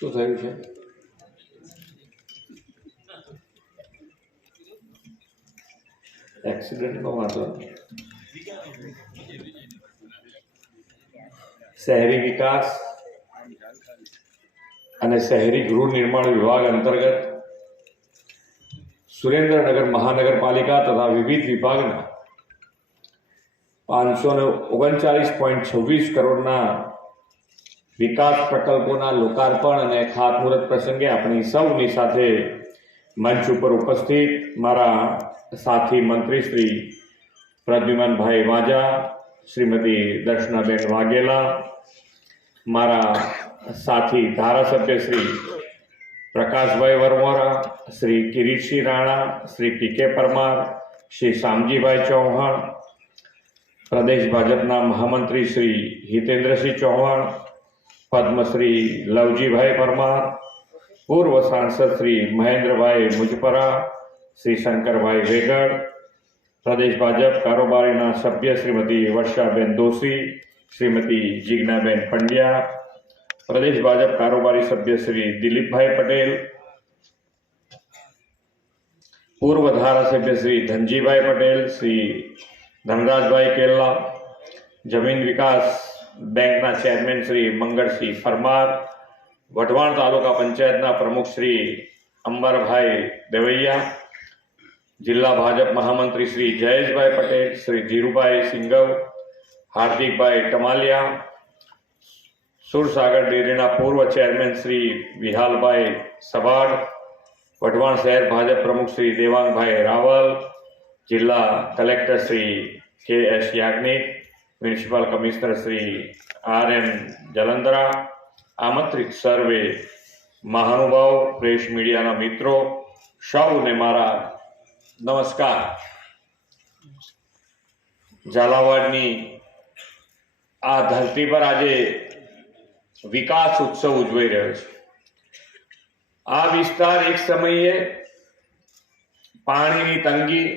શું થયું છે? એક્સિડન્ટનો વાંધો નહીં. શહેરી વિકાસ અને શહેરી ગૃહ નિર્માણ વિભાગ અંતર્ગત સુરેન્દ્રનગર મહાનગરપાલિકા તથા વિવિધ વિભાગના 539.26 કરોડના વિકાસ પ્રકલ્પોના લોકાર્પણ અને ખાતમુહૂર્ત પ્રસંગે આપણી સૌની સાથે મંચ ઉપર ઉપસ્થિત મારા સાથી મંત્રી શ્રી પ્રદ્યુમનભાઈ વાજા, શ્રીમતી દર્શનાબેન વાઘેલા, મારા સાથી ધારાસભ્ય શ્રી પ્રકાશભાઈ વરમોરા, શ્રી કિરીટસિંહ રાણા, શ્રી પી.કે. પરમાર, શ્રી શામજીભાઈ ચૌહાણ, પ્રદેશ ભાજપના મહામંત્રી શ્રી હિતેન્દ્રસિંહ ચૌહાણ, પદ્મશ્રી લવજીભાઈ પરમાર, પૂર્વ સાંસદ શ્રી મહેન્દ્રભાઈ મુજપરા, શ્રી શંકરભાઈ વેગડ, પ્રદેશ ભાજપ કારોબારીના સભ્ય શ્રીમતી વર્ષાબેન દોશી, શ્રીમતી જીજ્ઞાબેન પંડ્યા, પ્રદેશ ભાજપ કારોબારી સભ્ય શ્રી દિલીપભાઈ પટેલ, પૂર્વ ધારાસભ્ય શ્રી ધનજીભાઈ પટેલ, શ્રી ધનરાજભાઈ કેલ્લા, જમીન વિકાસ બેંકના ચેરમેન શ્રી મંગળસિંહ પરમાર, વઢવાણ તાલુકા પંચાયતના પ્રમુખ શ્રી અંબરભાઈ દેવૈયા, જિલ્લા ભાજપ મહામંત્રી શ્રી જયેશભાઈ પટેલ, શ્રી ધીરુભાઈ સિંઘવ, હાર્દિકભાઈ ટમાલિયા, સુરસાગર ડેરીના પૂર્વ ચેરમેન શ્રી વિહાલભાઈ સભાડ, વઢવાણ શહેર ભાજપ પ્રમુખ શ્રી દેવાંગભાઈ રાવલ, જિલ્લા collector Shri K S. Yagnik, municipal commissioner Shri R M. Jalandhara, આમંત્રિત સર્વે મહાનુભાવ, પ્રેસ મીડિયાના મિત્રો, સૌને મારા નમસ્કાર. ઝાલાવાડની આ ધરતી પર આજે વિકાસ ઉત્સવ ઉજવાઈ રહ્યો છે. આ વિસ્તાર એક સમયે પાણીની તંગી,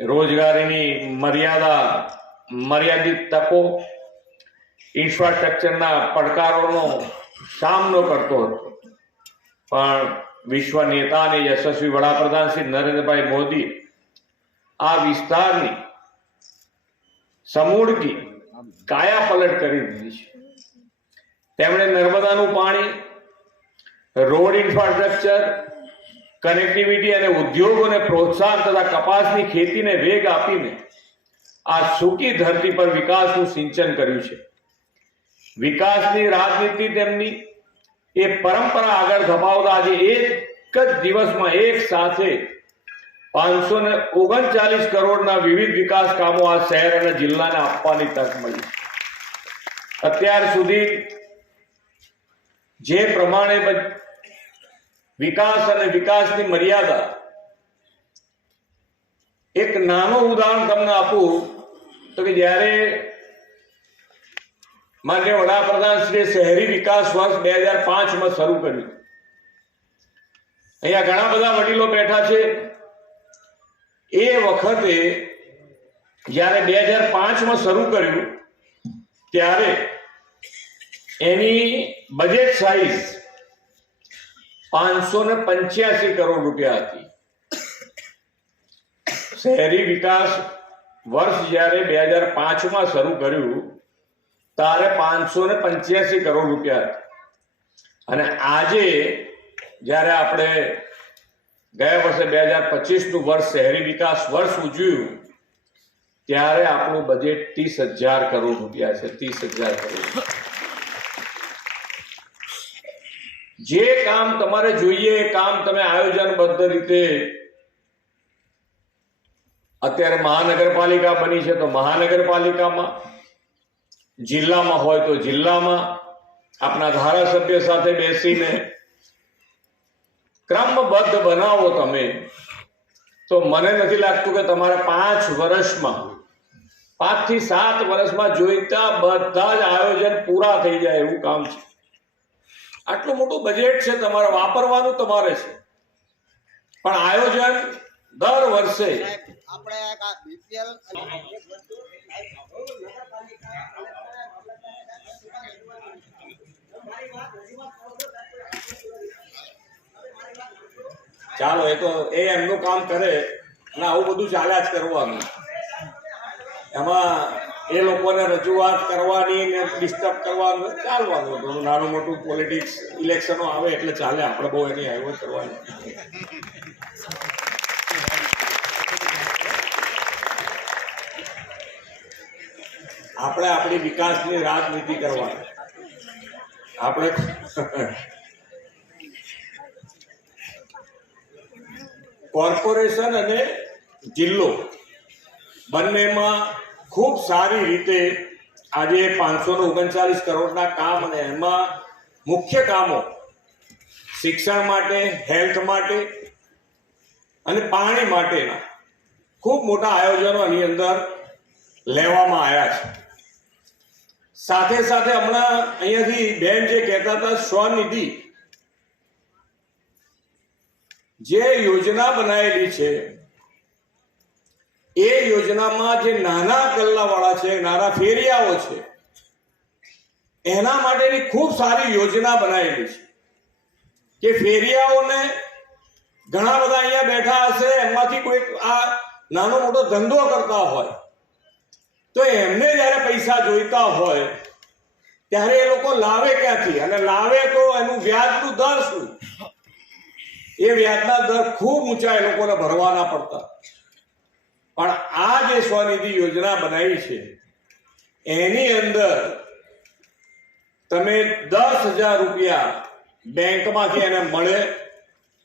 રોજગારીની મર્યાદિત તકો, ઇન્ફ્રાસ્ટ્રક્ચરના પડકારોનો સામનો કરતો હતો. પણ વિશ્વ નેતા અને યશસ્વી વડાપ્રધાન શ્રી નરેન્દ્રભાઈ મોદી આ વિસ્તારની સમૂળગી કાયાપલટ કરી દીધી છે. તેમણે નર્મદાનું પાણી, રોડ ઇન્ફ્રાસ્ટ્રક્ચર, કનેક્ટિવિટી અને ઉદ્યોગોને પ્રોત્સાહન તથા કપાસની ખેતીને વેગ આપીને આ સૂકી ધરતી પર વિકાસનું સિંચન કર્યું છે. વિકાસની રાજનીતિ તેમની એ પરંપરા આગળ ધપાવતા આજે એક જ દિવસમાં એક સાથે 539 કરોડના વિવિધ વિકાસ કામો આ શહેર અને જિલ્લાને આપવાની તક મળી. અત્યાર સુધી જે પ્રમાણે વિકાસ અને વિકાસની મર્યાદા, એક નાનું ઉદાહરણ તમને આપું તો કે જ્યારે માનનીય વડાપ્રધાન શ્રી શહેરી વિકાસ વર્ષ 2005 શરૂ કર્યું, અહીંયા ઘણા બધા વડીલો બેઠા છે. એ વખતે જ્યારે 2005 શરૂ કર્યું ત્યારે એની બજેટ સાઇઝ 585 કરોડ રૂપિયા હતી. શહેરી વિકાસ વર્ષ જ્યારે 2005 શરૂ કર્યું ત્યારે 585 કરોડ રૂપિયા હતા. અને આજે જ્યારે આપણે ગયા વર્ષે 2025નું વર્ષ શહેરી વિકાસ વર્ષ ઉજવ્યું ત્યારે આપણું બજેટ 30,000 કરોડ રૂપિયા છે. 30,000 કરોડ. જે કામ તમારે જોઈએ એ કામ તમે આયોજનબદ્ધ રીતે, અત્યારે મહાનગરપાલિકા બની છે તો મહાનગરપાલિકામાં, જિલ્લામાં હોય તો જિલ્લામાં આપના ધારાસભ્ય સાથે બેસીને ક્રમબદ્ધ બનાવો તમે, તો મને નથી લાગતું કે તમારે 5 વર્ષમાં, 5 થી 7 વર્ષમાં જોઈતા બધા જ આયોજન પૂરા થઈ જાય એવું કામ છે. આટલું મોટું બજેટ છે, તમારે વાપરવાનું તમારે છે, પણ આયોજન દર વર્ષે આપણે બીપીએલ ચાલો એ તો એ એમનું કામ કરે અને આવું બધું ચાલ્યા જ કરવાનું. એમાં એ લોકોને રજૂઆત કરવાની ને ડિસ્ટર્બ કરવાનું ચાલવાનું. થોડું નાનું મોટું પોલિટિક્સ ઇલેક્શનો આવે એટલે ચાલે, આપણે બહુ એની હાઈવોટ કરવાની. આપણે આપણી વિકાસની રાજનીતિ કરવાની. આપણે કોર્પોરેશન અને જિલ્લો બંનેમાં ખૂબ સારી રીતે આજે 539 કરોડના કામ, અને એમાં મુખ્ય કામો શિક્ષણ માટે, હેલ્થ માટે અને પાણી માટેના ખૂબ મોટા આયોજનો આની અંદર લેવામાં આવ્યા છે. સાથે સાથે હમણાં અહીંયાથી બેન જે કહેતા હતા સ્વનિધિ જે યોજના બનાવેલી છે, એ યોજનામાં જે નાના ગલ્લાવાળા છે, નાના ફેરિયાઓ છે, એના માટેની ખૂબ સારી યોજના બનાવેલી છે કે ફેરિયાઓને ઘણા બધા અહીંયા બેઠા હશે, એમાંથી કોઈ આ નાનો મોટો ધંધો કરતા હોય તો એમને જ્યારે પૈસા જોઈતા હોય ત્યારે એ લોકો લાવે ક્યાંથી, અને લાવે તો એનું વ્યાજનું દર શું? એ વ્યાજના દર ખૂબ ઊંચા એ લોકોને ભરવાના પડતા. પણ આ જે સ્વનિધિ યોજના બનાવી છે એની અંદર તમે 10,000 રૂપિયા બેંકમાંથી એને મળે,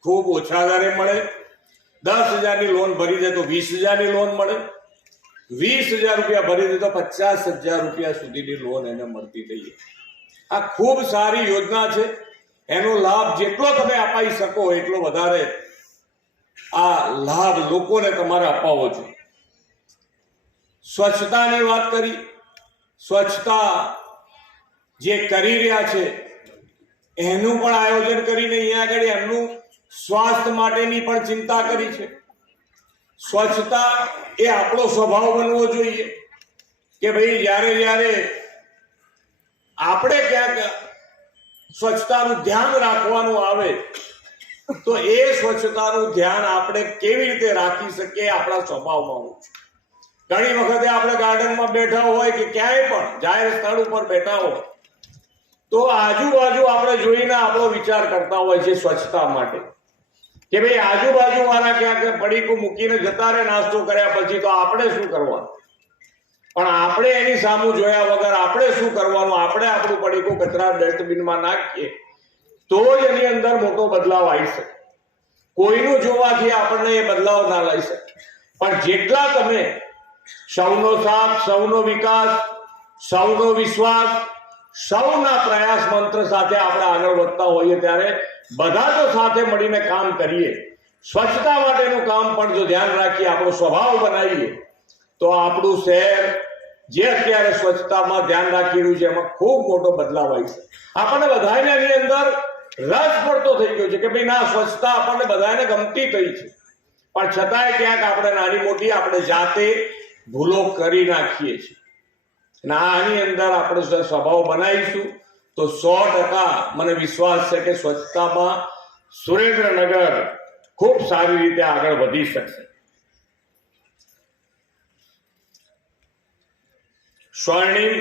ખૂબ ઓછા દરે મળે. 10,000ની લોન ભરી દે તો 20,000ની લોન મળે. 20,000 રૂપિયા ભરી દે તો 50,000 રૂપિયા સુધીની લોન એને મળતી થઈ. આ ખૂબ સારી યોજના છે. એનો લાભ જેટલો તમે અપાઈ શકો એટલો વધારે આ લાભ લોકોને તમારે અપાવવો જોઈએ. સ્વચ્છતાની વાત કરી, સ્વચ્છતા જે કરી રહ્યા છે એનું પણ આયોજન કરીને અહીંયા આગળ એમનું સ્વાસ્થ્ય માટેની પણ ચિંતા કરી છે. સ્વચ્છતા એ આપણો સ્વભાવ બનવો જોઈએ કે ભાઈ જ્યારે આપણે ક્યાંક સ્વચ્છતાનું ધ્યાન રાખવાનું આવે તો એ સ્વચ્છતાનું ધ્યાન આપણે કેવી રીતે રાખી શકીએ આપણા સ્વભાવમાં હોય છે. ઘણી વખતે આપણે ગાર્ડનમાં બેઠા હોય કે ક્યાંય પણ જાહેર સ્થળ ઉપર બેઠા હોય તો આજુબાજુ આપણે જોઈને આપણો વિચાર કરતા હોય છે સ્વચ્છતા માટે કે ભાઈ આજુબાજુ વાળા ક્યાંક પડીકું મૂકીને જતા રહે નાસ્તો કર્યા પછી, તો આપણે શું કરવાનું? પણ આપણે એની સામું જોયા વગર આપણે શું કરવાનું? આપણે આપણું પડીકું કચરા ડસ્ટબિનમાં નાખીએ તો જ એની અંદર મોટો બદલાવ આવી શકે. કોઈનું જોવાથી આપણને એ બદલાવ ના લઈ શકે. પણ જેટલા તમે સૌનો સાથ, સૌનો વિકાસ, સૌનો વિશ્વાસ, સૌના પ્રયાસ મંત્ર સાથે આપણે આગળ વધતા હોઈએ ત્યારે બધા તો સાથે મળીને કામ કરીએ. સ્વચ્છતા માટેનું કામ પણ જો ધ્યાન રાખીએ, આપણો સ્વભાવ બનાવીએ તો આપણું શહેર જે અત્યારે સ્વચ્છતામાં ધ્યાન રાખી રહ્યું છે એમાં ખૂબ મોટો બદલાવ આવી છે. આપણને બધાને એની અંદર રસ પડતો થઈ ગયો છે કે ભાઈ ના, સ્વચ્છતા આપણને બધાને ગમતી થઈ છે. પણ છતાંય ક્યાંક આપણે નાની મોટી આપણે જાતે ભૂલો કરી નાખીએ છીએ. આની અંદર આપણે સ્વભાવ બનાવીશું તો 100% મને વિશ્વાસ છે કે સ્વચ્છતામાં સુરેન્દ્રનગર ખૂબ સારી રીતે આગળ વધી શકશે. સ્વર્ણિમ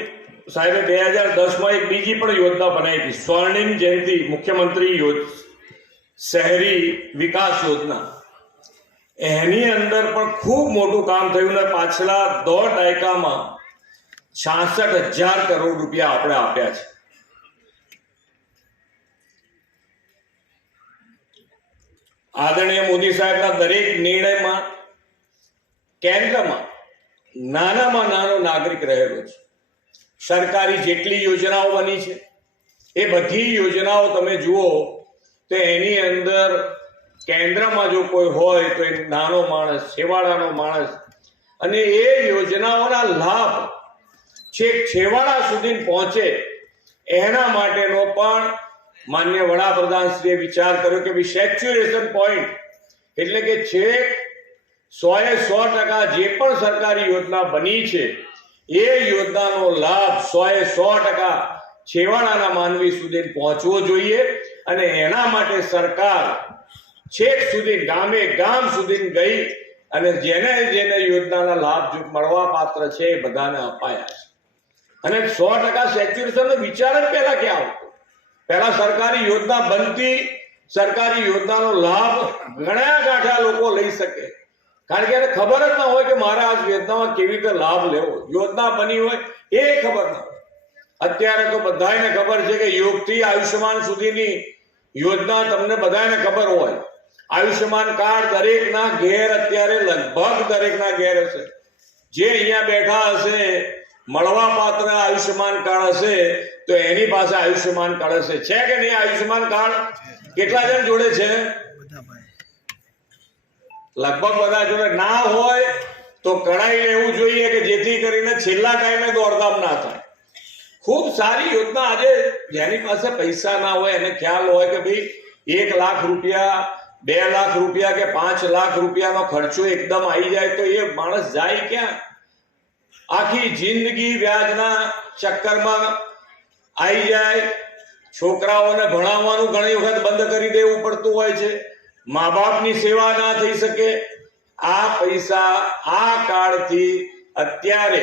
સાહેબે 2010માં એક બીજી પણ યોજના બનાવી હતી, સ્વર્ણિમ જયંતિ મુખ્યમંત્રી શહેરી વિકાસ યોજના. એની અંદર પણ ખૂબ મોટું કામ થયું ને પાછલા 1.5 દાયકામાં 66,000 કરોડ રૂપિયા આપણે આપ્યા છે. આદરણીય મોદી સાહેબના દરેક નિર્ણયમાં કેન્દ્રમાં નાનામાં નાનો નાગરિક રહેલો છે. સરકારી જેટલી યોજનાઓ બની છે એ બધી યોજનાઓ તમે જુઓ તો એની અંદર કેન્દ્રમાં જો કોઈ હોય તો એ નાનો માણસ, છેવાડાનો માણસ, અને એ યોજનાઓના લાભ છેક છેવાડા સુધી પહોંચે એના માટેનો પણ માન્ય વડાપ્રધાનશ્રીએ વિચાર કર્યો કે ભાઈ સેચ્યુરેશન પોઈન્ટ એટલે કે છેક 100% જે પણ સરકારી યોજના બની છે એ યોજનાનો લાભ 100% છેવાડાના માનવી સુધી પહોંચવો જોઈએ. અને એના માટે સરકાર છેક સુધી ગામે ગામ સુધી ગઈ અને જેને જેને યોજનાના લાભ મળવા પાત્ર છે એ બધાને અપાયા છે. અને 100% સેચ્યુરેશનનો વિચાર જ પહેલા ક્યાં આવતો? પહેલા સરકારી યોજના બનતી, સરકારી યોજનાનો લાભ ઘણા ગાંઠા લોકો લઈ શકે, કારણ કે એને ખબર જ ના હોય કે મારે આ યોજનામાં કેવી રીતે લાભ લેવો. યોજના બની હોય એ ખબર ના હોય. અત્યારે તો બધાને ખબર છે કે યોગથી આયુષ્યમાન સુધીની યોજના તમને બધાને ખબર હોય. આયુષ્યમાન કાર્ડ દરેકના ઘેર, અત્યારે લગભગ દરેકના ઘેર હશે. જે અહીંયા બેઠા હશે, મળવા પાત્ર આયુષ્યમાન કાર્ડ હશે તો એની પાસે આયુષ્યમાન કાર્ડ હશે. છે કે નહીં આયુષ્યમાન કાર્ડ? કેટલા જણ જોડે છે? લગભગ બધા જોડે. ના હોય તો કઢાઈ લેવું જોઈએ કે જેથી કરીને છેલ્લા ટાઈમે દોડધામ ના થાય. ખૂબ સારી યોજના. આજે જેની પાસે પૈસા ના હોય એને ખ્યાલ હોય કે ભાઈ 1 લાખ રૂપિયા, 2 લાખ રૂપિયા કે 5 લાખ રૂપિયાનો ખર્ચો એકદમ આવી જાય તો એ માણસ જાય ક્યાં? આખી જિંદગી વ્યાજના ચક્કરમાં આવી જાય. છોકરાઓને ભણાવવાનું ઘણી વખત બંધ કરી દેવું પડતું હોય છે. મા બાપની સેવા ના થઈ શકે. આ પૈસા આ કાર્ડથી અત્યારે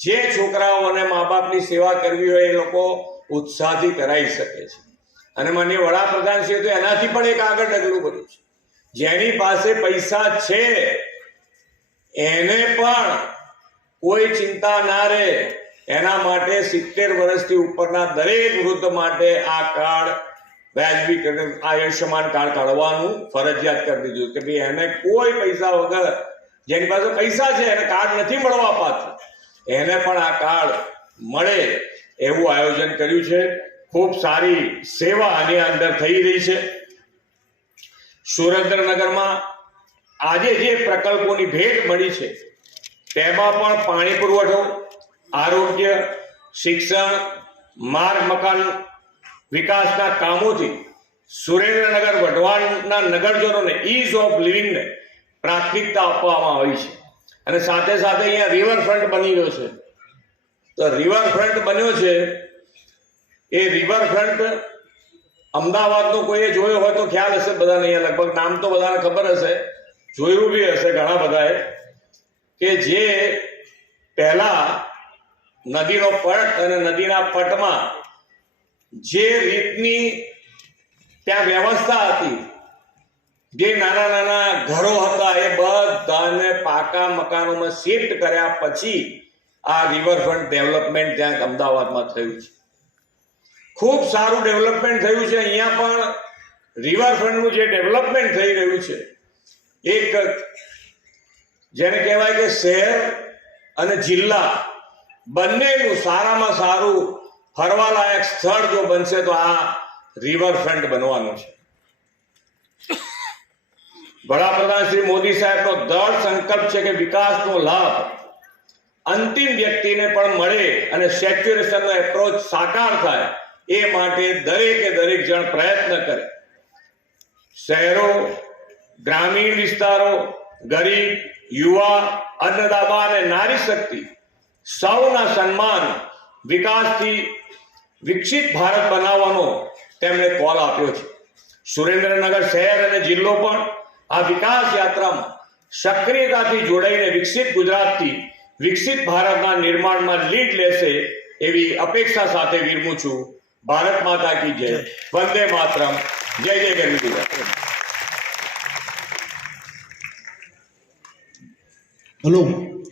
જે છોકરાઓને મા બાપની સેવા કરવી હોય એ લોકો ઉત્સાહથી કરાવી શકે છે. અને માનનીય વડાપ્રધાન શ્રી તો એનાથી પણ એક આગળ ડગલું ભર્યું છે. જેની પાસે પૈસા છે એને પણ કોઈ ચિંતા ના રહે, એના માટે 70 વર્ષથી ઉપરના દરેક વૃદ્ધ માટે આ કાર્ડ વ્યાજબી આયુષ્યમાન કાર્ડ કાઢવાનું ફરજિયાત કરી દીધું કે ભાઈ એને કોઈ પૈસા વગર, જેની પાસે પૈસા છે એને કાર્ડ નથી મળવા પાત્ર, એને પણ આ કાર્ડ મળે એવું આયોજન કર્યું છે. ખૂબ સારી સેવા આની અંદર થઈ રહી છે. સુરેન્દ્રનગરમાં આજે જે પ્રકલ્પોની ભેટ મળી છે તેમાં પણ પાણી પુરવઠો, આરોગ્ય, શિક્ષણ, માર્ગ મકાન વિકાસના કામોથી સુરેન્દ્રનગર વઢવાણના નગરજનોને ઇઝ ઓફ લિવિંગને પ્રાથમિકતા આપવામાં આવી છે. અને સાથે સાથે અહીંયા રિવરફ્રન્ટ બની રહ્યો છે. તો રિવરફ્રન્ટ બન્યો છે, એ રિવરફ્રન્ટ અમદાવાદનો કોઈએ જોયો હોય તો ખ્યાલ હશે બધાને. અહીંયા લગભગ નામ તો બધાને ખબર હશે, જોયું બી હશે ઘણા બધાએ, કે જે પહેલા નદીનો પટ અને નદીના પટમાં જે રીતની ત્યાં વ્યવસ્થા હતી, જે નાના નાના ઘરો હતા એ બધાને પાકા મકાનોમાં શિફ્ટ કર્યા પછી આ રિવરફ્રન્ટ ડેવલપમેન્ટ ત્યાં અમદાવાદમાં થયું છે. ખૂબ સારું ડેવલપમેન્ટ થયું છે. અહીંયા પણ રિવરફ્રન્ટનું જે ડેવલપમેન્ટ થઈ રહ્યું છે, એક જેને કહેવાય કે શહેર અને જિલ્લા બંનેનું સારામાં સારું ફરવાલાયક સ્થળ જો બનશે તો આ રિવરફ્રન્ટ બનવાનું છે. વડાપ્રધાન શ્રી મોદી સાહેબનો દ્રઢ સંકલ્પ છે કે વિકાસનો લાભ અંતિમ વ્યક્તિને પણ મળે અને સેચ્યુરેશનનો એપ્રોચ સાકાર થાય એ માટે દરેકે દરેક જણ પ્રયત્ન કરે. શહેરો, ગ્રામીણ વિસ્તારો, ગરીબ, યુવા, અન્નદાતા અને નારી શક્તિ સૌના સન્માન, વિકાસથી વિકસિત ભારત બનાવવાનો તેમણે કોલ આપ્યો છે. સુરેન્દ્રનગર શહેર અને જિલ્લો પણ આ વિકાસ યાત્રામાં સક્રિયતાથી જોડાઈને વિકસિત ગુજરાતથી વિકસિત ભારતના નિર્માણમાં લીડ લેશે એવી અપેક્ષા સાથે વિરમું છું. ભારત માતા કી જય. વંદે માતરમ. જય જય ગરવી ગુજરાત. હલો.